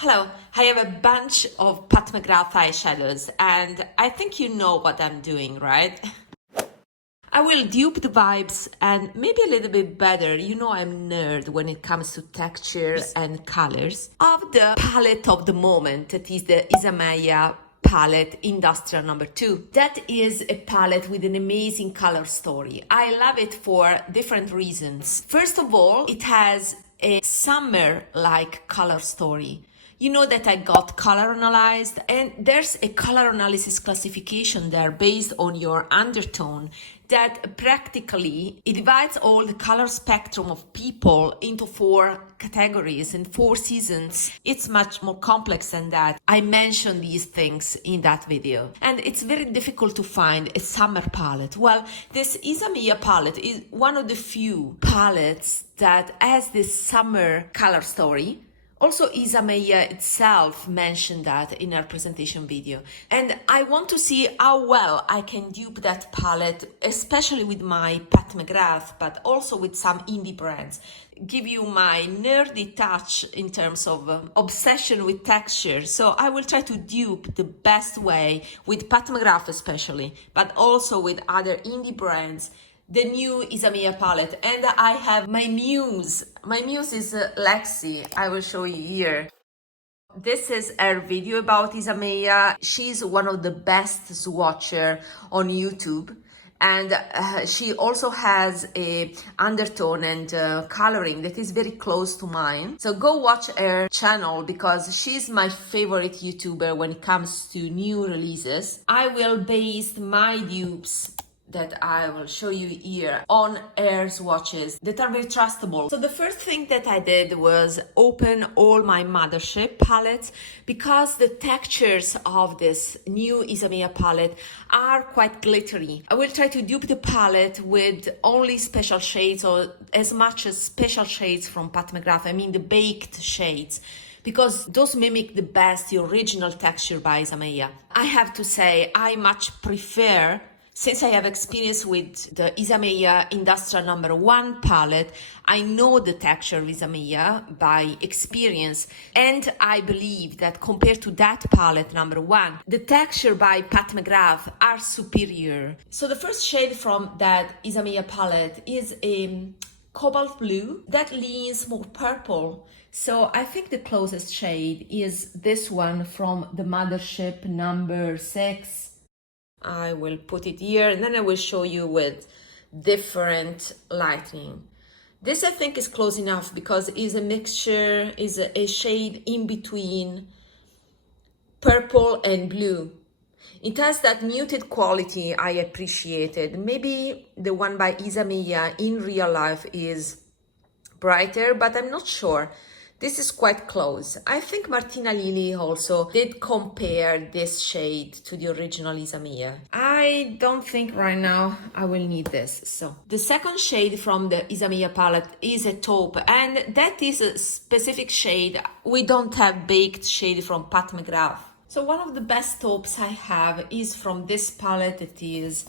Hello, I have a bunch of Pat McGrath eyeshadows and I think you know what I'm doing, right? I will dupe the vibes and maybe a little bit better, you know I'm nerd when it comes to textures and colors, of the palette of the moment, that is the ISAMAYA palette Industrial number 2. That is a palette with an amazing color story. I love it for different reasons. First of all, it has a summer-like color story. You know that I got color analyzed, and there's a color analysis classification there based on your undertone that practically it divides all the color spectrum of people into 4 categories and 4 seasons. It's much more complex than that. I mentioned these things in that video, and it's very difficult to find a summer palette. Well, this ISAMAYA palette is one of the few palettes that has this summer color story. Also, ISAMAYA itself mentioned that in her presentation video. And I want to see how well I can dupe that palette, especially with my Pat McGrath, but also with some indie brands. Give you my nerdy touch in terms of obsession with texture. So I will try to dupe the best way with Pat McGrath especially, but also with other indie brands, the new ISAMAYA palette. And I have my muse. My muse is Lexi. I will show you here. This is her video about ISAMAYA. She's one of the best swatcher on YouTube. And she also has a undertone and coloring that is very close to mine. So go watch her channel because she's my favorite YouTuber when it comes to new releases. I will base my dupes that I will show you here on her swatches that are very trustable. So the first thing that I did was open all my Mothership palettes because the textures of this new ISAMAYA palette are quite glittery. I will try to dupe the palette with only special shades, or as much as special shades from Pat McGrath, I mean the baked shades, because those mimic the best the original texture by ISAMAYA. I have to say I much prefer, since I have experience with the ISAMAYA Industrial number 1 palette, I know the texture of ISAMAYA by experience, and I believe that compared to that palette number 1, the texture by Pat McGrath are superior. So the first shade from that ISAMAYA palette is a cobalt blue that leans more purple. So I think the closest shade is this one from the Mothership number 6. I will put it here and then I will show you with different lighting. This I think is close enough because it's a mixture, is a shade in between purple and blue. It has that muted quality I appreciated. Maybe the one by ISAMAYA in real life is brighter, but I'm not sure. This is quite close. I think Martina Lili also did compare this shade to the original ISAMAYA. I don't think right now I will need this. So the second shade from the ISAMAYA palette is a taupe, and that is a specific shade. We don't have baked shade from Pat McGrath. So one of the best taupes I have is from this palette. It is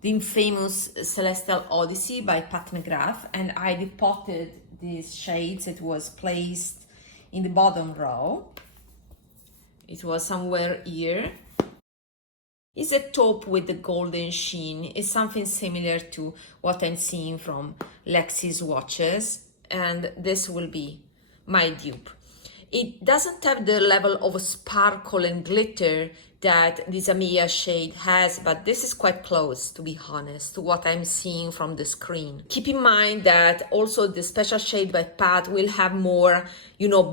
the infamous Celestial Odissey by Pat McGrath, and I depotted these shades. It was placed in the bottom row. It was somewhere here. It's a taupe with the golden sheen. It's something similar to what I'm seeing from Lexi's watches, and this will be my dupe. It doesn't have the level of sparkle and glitter that the ISAMAYA shade has, but this is quite close, to be honest, to what I'm seeing from the screen. Keep in mind that also the special shade by Pat will have more,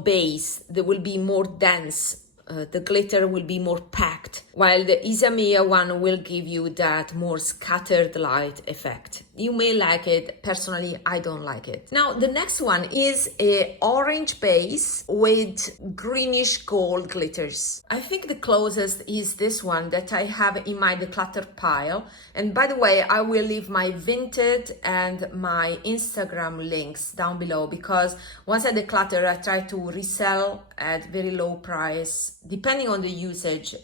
base. There will be more dense. The glitter will be more packed, while the ISAMAYA one will give you that more scattered light effect. You may like it. Personally, I don't like it. Now, the next one is a orange base with greenish gold glitters. I think the closest is this one that I have in my decluttered pile. And by the way, I will leave my Vinted and my Instagram links down below, because once I declutter, I try to resell at very low price. Depending on the usage,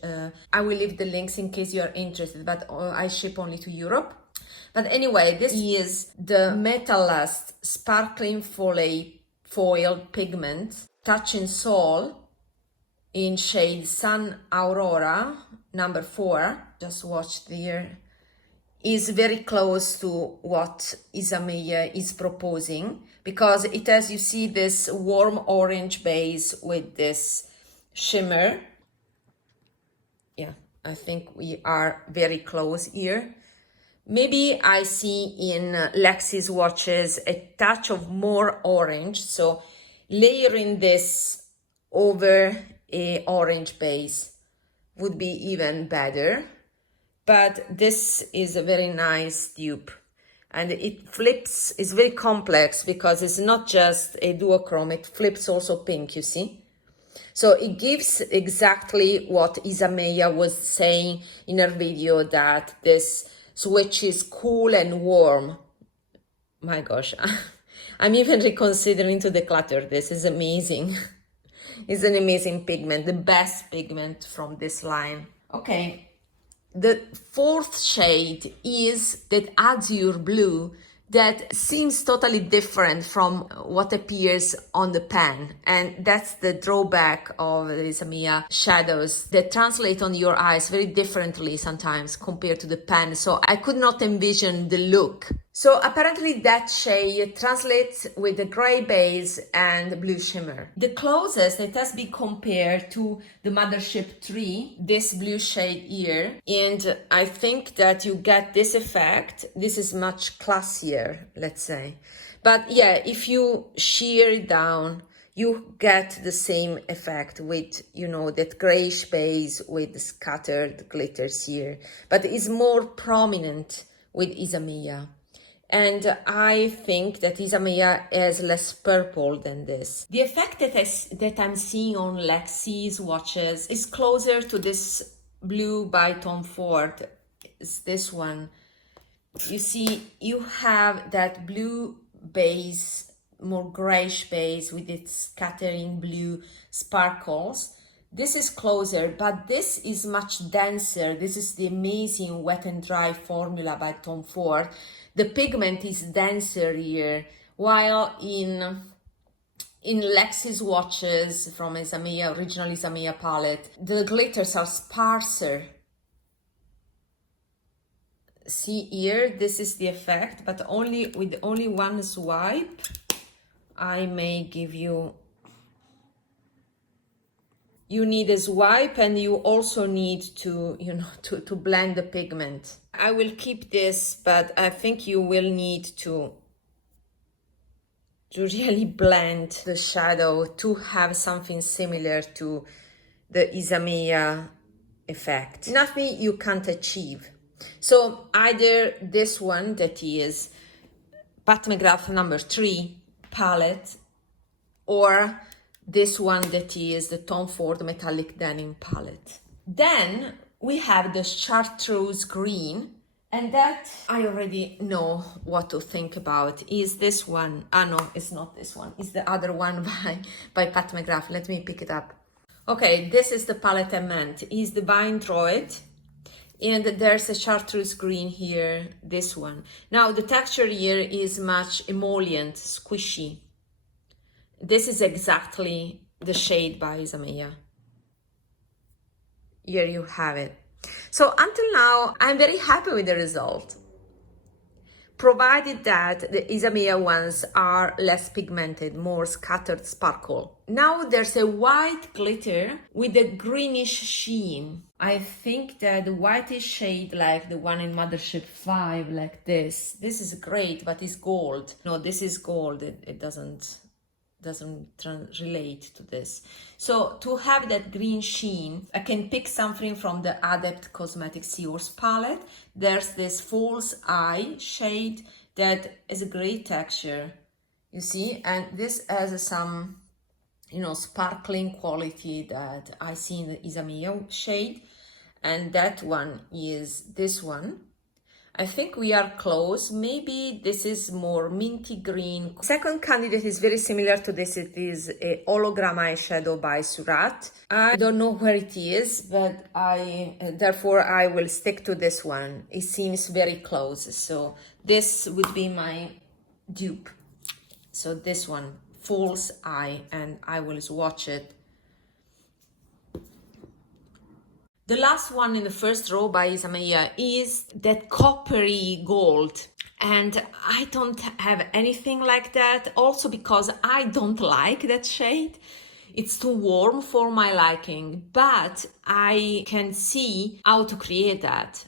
I will leave the links in case you are interested, but I ship only to Europe. But anyway, this is the Metallist Sparkling Foil Pigment Touch and Soul in shade Sun Aurora, number 4, just watch there, is very close to what ISAMAYA is proposing, because it has, you see, this warm orange base with this shimmer. Yeah, I think we are very close here. Maybe I see in Lexi's watches a touch of more orange, so layering this over a orange base would be even better. But this is a very nice dupe, and it flips, it's very complex because it's not just a duochrome, it flips also pink, you see? So it gives exactly what ISAMAYA was saying in her video, that this switch is cool and warm. My gosh, I'm even reconsidering to declutter this. Is amazing. It's an amazing pigment, the best pigment from this line. Okay, the 4th shade is that azure blue that seems totally different from what appears on the pen, and that's the drawback of the ISAMAYA shadows that translate on your eyes very differently sometimes compared to the pen, so I could not envision the look. So apparently that shade translates with the gray base and blue shimmer. The closest it has been compared to the Mothership 3, this blue shade here, and I think that you get this effect. This is much classier, let's say. But yeah, if you shear it down, you get the same effect with, you know, that grayish base with the scattered glitters here, but it's more prominent with ISAMAYA. And I think that ISAMAYA has less purple than this. The effect that I'm seeing on Lexi's watches is closer to this blue by Tom Ford. It's this one. You see, you have that blue base, more grayish base with its scattering blue sparkles. This is closer, but this is much denser. This is the amazing wet and dry formula by Tom Ford. The pigment is denser here, while in Lexi's watches from ISAMAYA, original ISAMAYA palette, the glitters are sparser. See here, this is the effect, but only with only one swipe. I may give you. You need a swipe, and you also need to, you know, to blend the pigment. I will keep this, but I think you will need to really blend the shadow to have something similar to the ISAMAYA effect. Nothing you can't achieve. So either this one that is Pat McGrath number 3 palette, or this one that is the Tom Ford metallic denim palette. Then we have the chartreuse green, and that I already know what to think about. Is this one? Ah no, it's not this one. It's the other one by Pat McGrath. Let me pick it up. Okay, this is the palette I meant. It's the Vine Droid, and there's a chartreuse green here, this one. Now the texture here is much emollient, squishy. This is exactly the shade by ISAMAYA. Here you have it. So until now, I'm very happy with the result, provided that the ISAMAYA ones are less pigmented, more scattered sparkle. Now there's a white glitter with a greenish sheen. I think that the whitish shade, like the one in Mothership 5, like this is great, but it's gold. No, this is gold. It doesn't relate to this. So to have that green sheen, I can pick something from the Adept Cosmetics Seahorse palette. There's this false eye shade that is a great texture, you see, and this has some, you know, sparkling quality that I see in the ISAMAYA shade, and that one is this one. I think we are close. Maybe this is more minty green. Second candidate is very similar to this. It is a hologram eyeshadow by Surat. I don't know where it is, but therefore I will stick to this one. It seems very close. So this would be my dupe. So this one, false eye, and I will swatch it. The last one in the first row by ISAMAYA is that coppery gold. And I don't have anything like that, also because I don't like that shade. It's too warm for my liking, but I can see how to create that.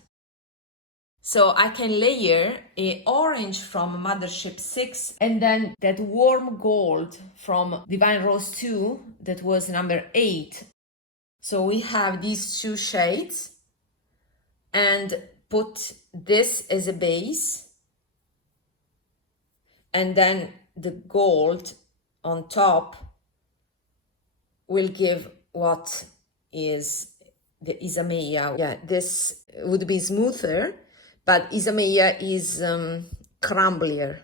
So I can layer a orange from Mothership 6 and then that warm gold from Divine Rose 2, that was number 8. So we have these two shades and put this as a base and then the gold on top will give what is the ISAMAYA. Yeah, this would be smoother, but ISAMAYA is crumblier.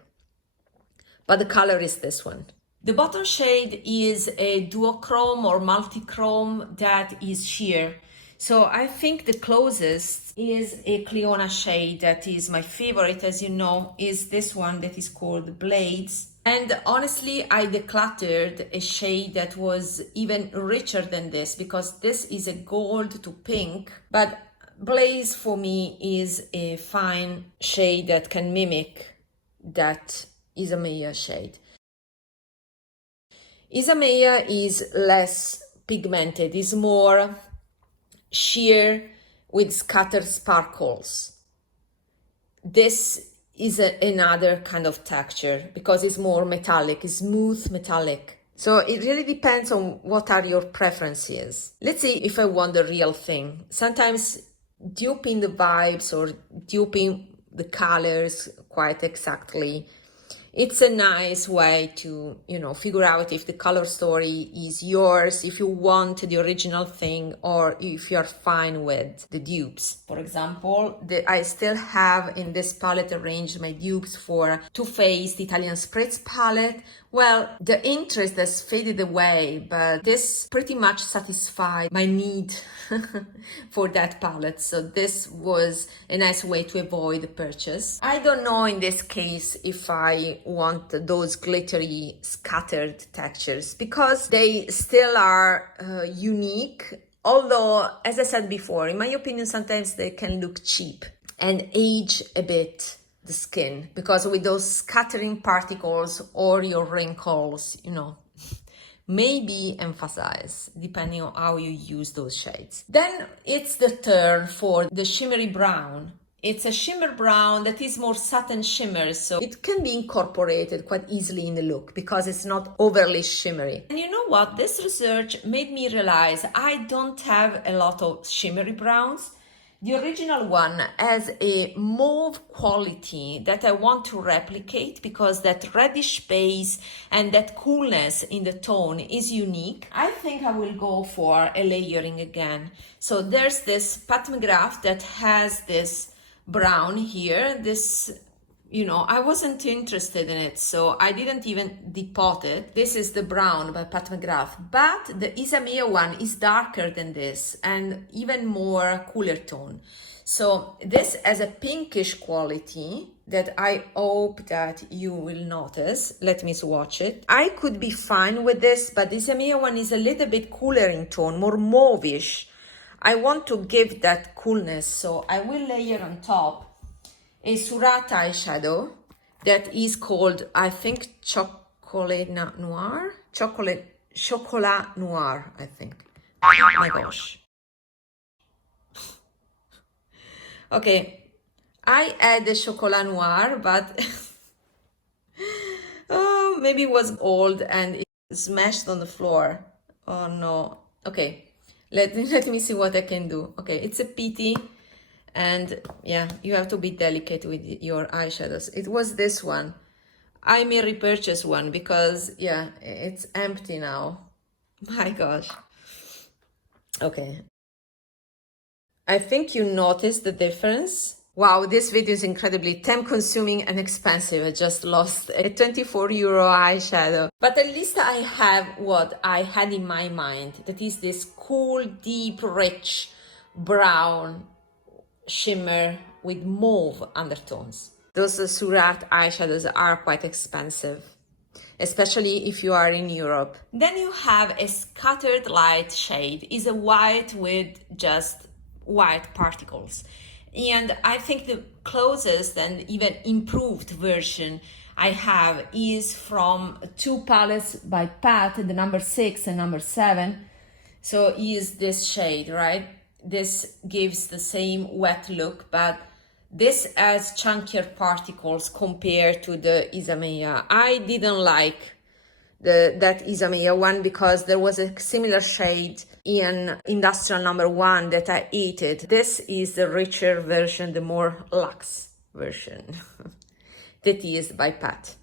But the color is this one. The bottom shade is a duochrome or multichrome that is sheer. So I think the closest is a Cleona shade that is my favorite, as you know, is this one that is called Blades. And honestly, I decluttered a shade that was even richer than this because this is a gold to pink, but Blaze for me is a fine shade that can mimic that ISAMAYA shade. ISAMAYA is less pigmented, is more sheer with scattered sparkles. This is another kind of texture because it's more metallic, it's smooth metallic. So it really depends on what are your preferences. Let's see if I want the real thing. Sometimes duping the vibes or duping the colors quite exactly, it's a nice way to, figure out if the color story is yours, if you want the original thing, or if you're fine with the dupes. For example, I still have in this palette arranged my dupes for Too Faced Italian Spritz palette. Well, the interest has faded away, but this pretty much satisfied my need for that palette. So this was a nice way to avoid the purchase. I don't know in this case if I want those glittery scattered textures because they still are unique. Although, as I said before, in my opinion, sometimes they can look cheap and age a bit the skin, because with those scattering particles or your wrinkles, maybe emphasize depending on how you use those shades. Then it's the turn for the shimmery brown. It's a shimmer brown that is more satin shimmer, so it can be incorporated quite easily in the look because it's not overly shimmery. And you know what? This research made me realize I don't have a lot of shimmery browns. The original one has a mauve quality that I want to replicate because that reddish base and that coolness in the tone is unique. I think I will go for a layering again. So there's this Pat McGrath that has this brown here, this, I wasn't interested in it, so I didn't even depot it. This is the brown by Pat McGrath, but the ISAMAYA one is darker than this and even more cooler tone. So this has a pinkish quality that I hope that you will notice. Let me swatch it. I could be fine with this, but the ISAMAYA one is a little bit cooler in tone, more mauvish. I want to give that coolness, so I will layer on top a Surat eyeshadow that is called, I think, Chocolat Noir, I think. Oh my gosh. Okay, I add the Chocolat Noir, but oh, maybe it was old and it smashed on the floor. Oh no. Okay, let me see what I can do. Okay, it's a pity. And yeah, you have to be delicate with your eyeshadows. It was this one. I may repurchase one because, yeah, it's empty now. My gosh. Okay. I think you noticed the difference. Wow, this video is incredibly time-consuming and expensive. I just lost a 24 euro eyeshadow. But at least I have what I had in my mind. That is this cool, deep, rich brown shimmer with mauve undertones. Those Surat eyeshadows are quite expensive, especially if you are in Europe. Then you have a scattered light shade. It's a white with just white particles. And I think the closest and even improved version I have is from two palettes by Pat, the number 6 and number 7. So is this shade, right? This gives the same wet look, but this has chunkier particles compared to the ISAMAYA. I didn't like that ISAMAYA one because there was a similar shade in industrial number 1 that I hated. This is the richer version, the more luxe version that is by Pat.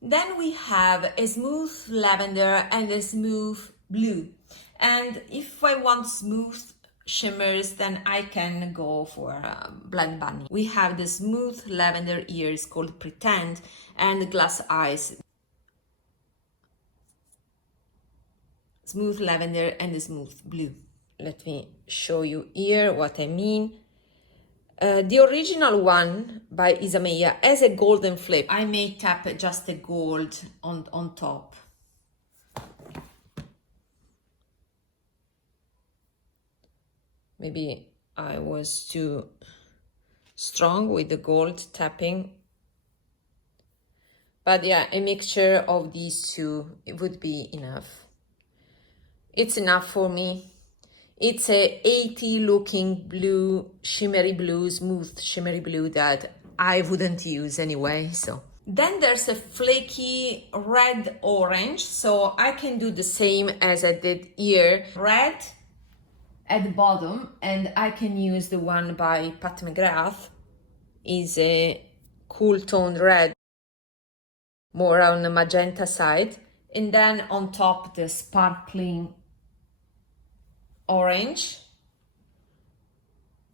Then we have a smooth lavender and a smooth blue. And if I want smooth shimmers, then I can go for Blend Bunny. We have the smooth lavender ears called Pretend and glass eyes. Smooth lavender and the smooth blue. Let me show you here what I mean. The original one by ISAMAYA has a golden flip. I may tap just a gold on top. Maybe I was too strong with the gold tapping. But yeah, a mixture of these two, it would be enough. It's enough for me. It's a 80 looking blue, shimmery blue, smooth shimmery blue that I wouldn't use anyway, so. Then there's a flaky red orange, so I can do the same as I did here. Red at the bottom, and I can use the one by Pat McGrath. Is a cool toned red, more on the magenta side. And then on top, the sparkling orange,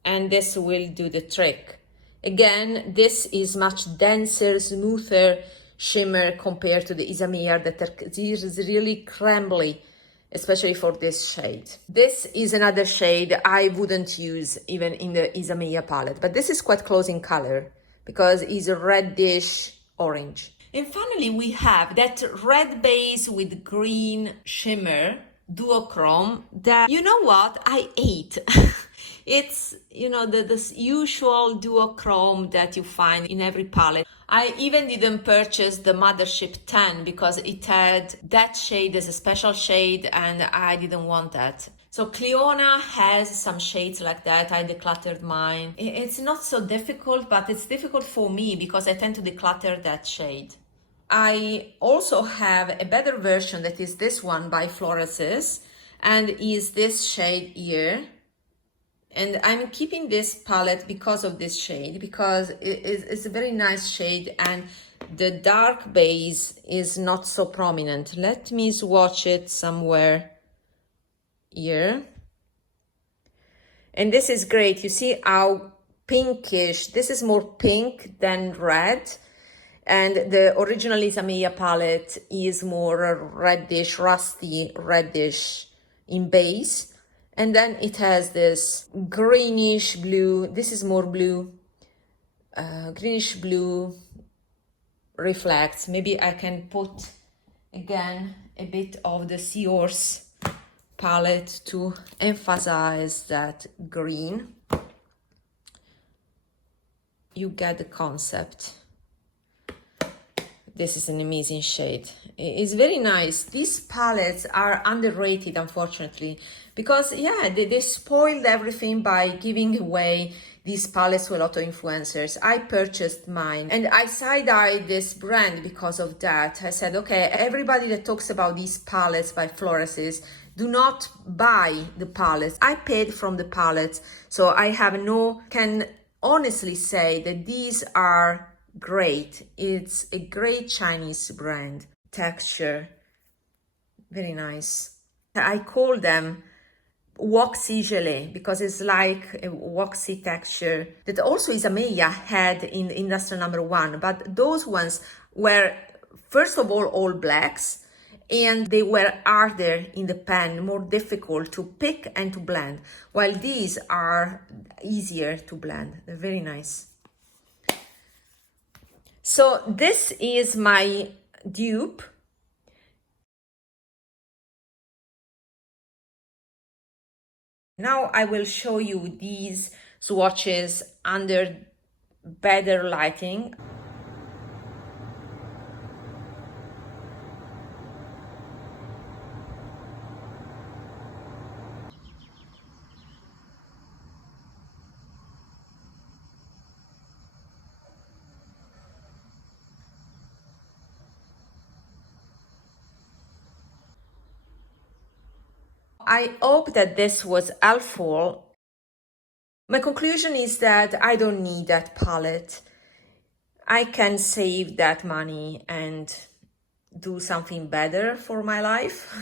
and this will do the trick. Again, this is much denser, smoother shimmer compared to the ISAMAYA that is really crumbly, especially for this shade. This is another shade I wouldn't use even in the ISAMAYA palette, but this is quite close in color because it's a reddish orange. And finally, we have that red base with green shimmer duochrome that, you know what, I hate. It's, you know, this usual duochrome that you find in every palette. I even didn't purchase the Mothership 10 because it had that shade as a special shade and I didn't want that. So Cleona has some shades like that. I decluttered mine. It's not so difficult, but it's difficult for me because I tend to declutter that shade. I also have a better version that is this one by Florasis and is this shade here. And I'm keeping this palette because of this shade, because it's a very nice shade and the dark base is not so prominent. Let me swatch it somewhere here. And this is great. You see how pinkish, this is more pink than red. And the original ISAMAYA palette is more reddish, rusty reddish in base. And then it has this greenish blue, this is more blue, greenish blue reflects. Maybe I can put again a bit of the Seahorse palette to emphasize that green. You get the concept. This is an amazing shade. It's very nice. These palettes are underrated, unfortunately, because yeah, they spoiled everything by giving away these palettes to a lot of influencers. I purchased mine and I side-eyed this brand because of that. I said, okay, everybody that talks about these palettes by Florasis, do not buy the palettes. I paid from the palettes, so I can honestly say that these are great. It's a great Chinese brand. Texture, very nice. I call them waxy gelée because it's like a waxy texture that also ISAMAYA had in industrial number 1, but those ones were first of all blacks, and they were harder in the pen, more difficult to pick and to blend, while these are easier to blend. They're very nice. So this is my dupe. Now I will show you these swatches under better lighting. I hope that this was helpful. My conclusion is that I don't need that palette. I can save that money and do something better for my life.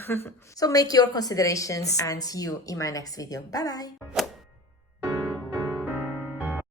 So make your considerations and see you in my next video. Bye bye.